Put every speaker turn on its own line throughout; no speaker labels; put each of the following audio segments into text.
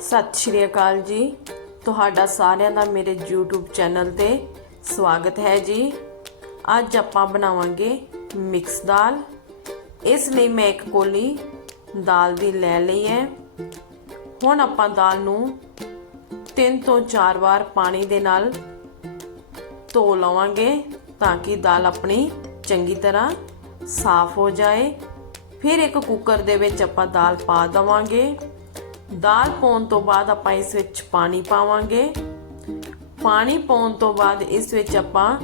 ਸਤਿ ਸ਼੍ਰੀ ਅਕਾਲ ਜੀ। ਤੁਹਾਡਾ ਸਾਰਿਆਂ ਦਾ ਮੇਰੇ YouTube ਚੈਨਲ ਤੇ ਸਵਾਗਤ ਹੈ ਜੀ। ਅੱਜ ਆਪਾਂ ਬਣਾਵਾਂਗੇ ਮਿਕਸ ਦਾਲ। ਇਸ ਲਈ ਮੈਂ ਇੱਕ ਕੋਲੀ ਦਾਲ ਦੀ ਲੈ ਲਈ ਹੈ। ਹੁਣ ਆਪਾਂ ਦਾਲ ਨੂੰ ਤਿੰਨ ਤੋਂ ਚਾਰ ਵਾਰ ਪਾਣੀ ਦੇ ਨਾਲ ਧੋ ਲਵਾਂਗੇ ਤਾਂ ਕਿ ਦਾਲ ਆਪਣੀ ਚੰਗੀ ਤਰ੍ਹਾਂ ਸਾਫ਼ ਹੋ ਜਾਏ। ਫਿਰ ਇੱਕ ਕੁੱਕਰ ਦੇ ਵਿੱਚ ਆਪਾਂ ਦਾਲ ਪਾ ਦਵਾਂਗੇ। ਦਾਲ ਪਾਉਣ ਤੋਂ ਬਾਅਦ ਆਪਾਂ ਇਸ ਵਿੱਚ ਪਾਣੀ ਪਾਵਾਂਗੇ। ਪਾਣੀ ਪਾਉਣ ਤੋਂ ਬਾਅਦ ਇਸ ਵਿੱਚ ਆਪਾਂ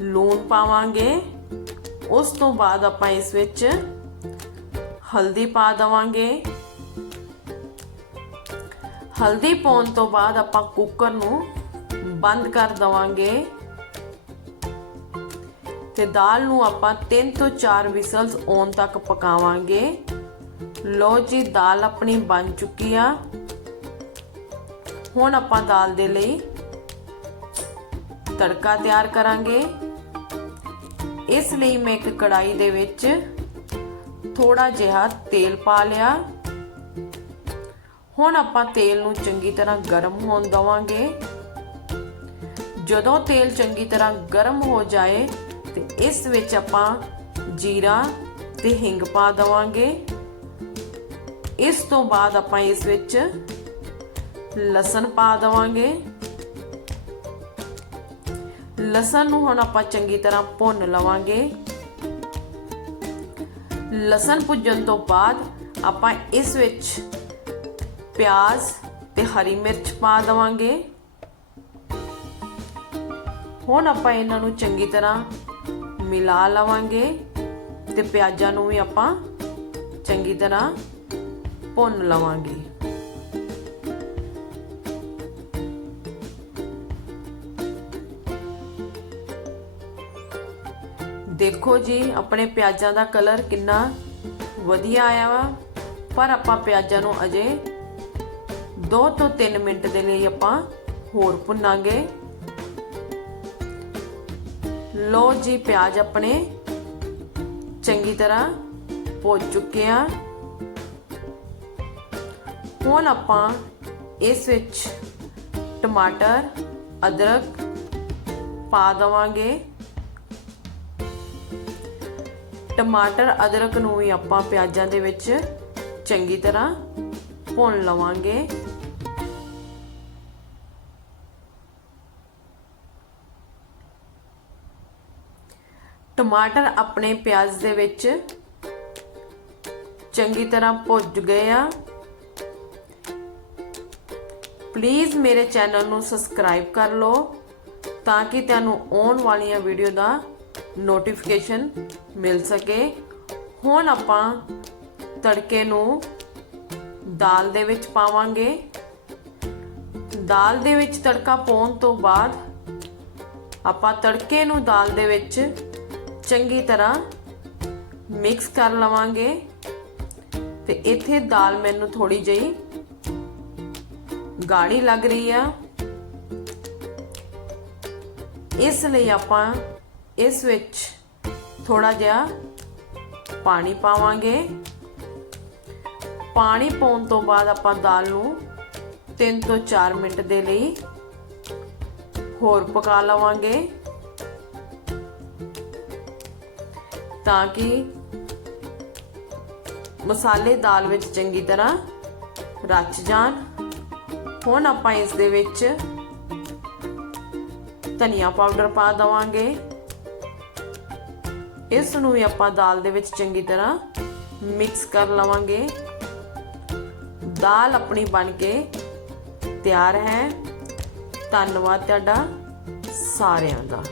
ਲੂਣ ਪਾਵਾਂਗੇ। ਉਸ ਤੋਂ ਬਾਅਦ ਆਪਾਂ ਇਸ ਵਿੱਚ ਹਲਦੀ ਪਾ ਦਵਾਂਗੇ। ਹਲਦੀ ਪਾਉਣ ਤੋਂ ਬਾਅਦ ਆਪਾਂ ਕੁੱਕਰ ਨੂੰ ਬੰਦ ਕਰ ਦਵਾਂਗੇ। ਤੇ ਦਾਲ ਨੂੰ ਆਪਾਂ 3 ਤੋਂ 4 ਵਿਸਲਸ ਆਉਣ ਤੱਕ ਪਕਾਵਾਂਗੇ। ਲੋ ਜੀ, ਦਾਲ ਆਪਣੀ ਬਣ ਚੁੱਕੀ ਆ। ਹੁਣ ਆਪਾਂ ਦਾਲ ਦੇ ਲਈ ਤੜਕਾ ਤਿਆਰ ਕਰਾਂਗੇ। ਇਸ ਲਈ ਮੈਂ ਇੱਕ ਕੜਾਈ ਦੇ ਵਿੱਚ ਥੋੜਾ ਜਿਹਾ ਤੇਲ ਪਾ ਲਿਆ। ਹੁਣ ਆਪਾਂ ਤੇਲ ਨੂੰ ਚੰਗੀ ਤਰ੍ਹਾਂ ਗਰਮ ਹੋਣ ਦਵਾਂਗੇ। ਜਦੋਂ ਤੇਲ ਚੰਗੀ ਤਰ੍ਹਾਂ ਗਰਮ ਹੋ ਜਾਏ ਤੇ ਇਸ ਵਿੱਚ ਆਪਾਂ ਜੀਰਾ ਤੇ ਹਿੰਗ ਪਾ ਦਵਾਂਗੇ। ਇਸ ਤੋਂ ਬਾਅਦ ਆਪਾਂ ਇਸ ਵਿੱਚ ਲਸਣ ਪਾ ਦਵਾਂਗੇ। ਲਸਣ ਨੂੰ ਹੁਣ ਆਪਾਂ ਚੰਗੀ ਤਰ੍ਹਾਂ ਭੁੰਨ ਲਵਾਂਗੇ। ਲਸਣ ਭੁੱਜਣ ਤੋਂ ਬਾਅਦ ਆਪਾਂ ਇਸ ਵਿੱਚ ਪਿਆਜ਼ ਤੇ ਹਰੀ ਮਿਰਚ ਪਾ ਦਵਾਂਗੇ। ਹੁਣ ਆਪਾਂ ਇਹਨਾਂ ਨੂੰ ਚੰਗੀ ਤਰ੍ਹਾਂ ਮਿਲਾ ਲਵਾਂਗੇ ਤੇ ਪਿਆਜ਼ਾਂ ਨੂੰ ਵੀ ਆਪਾਂ ਚੰਗੀ ਤਰ੍ਹਾਂ ਭੁੰਨ ਲਵਾਂਗੇ ਦੇਖੋ ਜੀ, ਆਪਣੇ ਪਿਆਜ਼ਾਂ ਦਾ ਕਲਰ ਕਿੰਨਾ ਵਧੀਆ ਆਇਆ ਵਾ। ਪਰ ਆਪਾਂ ਪਿਆਜ਼ਾਂ ਨੂੰ ਅਜੇ 2 ਤੋਂ 3 ਮਿੰਟ ਦੇ ਲਈ ਆਪਾਂ ਹੋਰ ਭੁੰਨਾਂਗੇ। ਲੋ ਜੀ, ਪਿਆਜ਼ ਆਪਣੇ ਚੰਗੀ ਤਰ੍ਹਾਂ ਭੁੱਜ ਚੁੱਕੇ ਆ। ਹੁਣ ਆਪਾਂ ਇਸ ਵਿੱਚ ਟਮਾਟਰ, ਅਦਰਕ ਪਾ ਦਵਾਂਗੇ। ਟਮਾਟਰ, ਅਦਰਕ ਨੂੰ ਵੀ ਆਪਾਂ ਪਿਆਜ਼ਾਂ ਦੇ ਵਿੱਚ ਚੰਗੀ ਤਰ੍ਹਾਂ ਭੁੰਨ ਲਵਾਂਗੇ। ਟਮਾਟਰ ਆਪਣੇ ਪਿਆਜ਼ ਦੇ ਵਿੱਚ ਚੰਗੀ ਤਰ੍ਹਾਂ ਭੁੱਜ ਗਏ ਆ। ਪਲੀਜ਼ ਮੇਰੇ ਚੈਨਲ ਨੂੰ ਸਬਸਕ੍ਰਾਈਬ ਕਰ ਲਓ ਤਾਂ ਕਿ ਤੁਹਾਨੂੰ ਆਉਣ ਵਾਲੀਆਂ ਵੀਡੀਓ ਦਾ ਨੋਟੀਫਿਕੇਸ਼ਨ ਮਿਲ ਸਕੇ। ਹੁਣ ਆਪਾਂ ਤੜਕੇ ਨੂੰ ਦਾਲ ਦੇ ਵਿੱਚ ਪਾਵਾਂਗੇ। ਦਾਲ ਦੇ ਵਿੱਚ ਤੜਕਾ ਪਾਉਣ ਤੋਂ ਬਾਅਦ ਆਪਾਂ ਤੜਕੇ ਨੂੰ ਦਾਲ ਦੇ ਵਿੱਚ ਚੰਗੀ ਤਰ੍ਹਾਂ ਮਿਕਸ ਕਰ ਲਵਾਂਗੇ। ਤੇ ਇੱਥੇ ਦਾਲ ਮੈਨੂੰ ਥੋੜੀ ਜਿਹੀ ਗਾੜੀ ਲੱਗ ਰਹੀ ਆ। ਇਸ ਲਈ ਆਪਾਂ ਇਸ ਵਿੱਚ ਥੋੜਾ ਜਿਹਾ ਪਾਣੀ ਪਾਵਾਂਗੇ। ਪਾਣੀ ਪਾਉਣ ਤੋਂ ਬਾਅਦ ਆਪਾਂ ਦਾਲ ਨੂੰ 3 ਤੋਂ 4 ਮਿੰਟ ਦੇ ਲਈ ਹੋਰ ਪਕਾ ਲਵਾਂਗੇ। ਤਾਂ ਕਿ ਮਸਾਲੇ ਦਾਲ ਵਿੱਚ ਚੰਗੀ ਤਰ੍ਹਾਂ ਰਚ ਜਾਣ। ਹੁਣ ਆਪਾਂ ਇਸ ਦੇ ਵਿੱਚ ਧਨੀਆ ਪਾਊਡਰ ਪਾ ਦਵਾਂਗੇ। ਇਸ ਨੂੰ ਵੀ ਆਪਾਂ ਦਾਲ ਦੇ ਵਿੱਚ ਚੰਗੀ ਤਰ੍ਹਾਂ ਮਿਕਸ ਕਰ ਲਵਾਂਗੇ। ਦਾਲ ਆਪਣੀ ਬਣ ਕੇ ਤਿਆਰ ਹੈ। ਧੰਨਵਾਦ ਤੁਹਾਡਾ ਸਾਰਿਆਂ ਦਾ।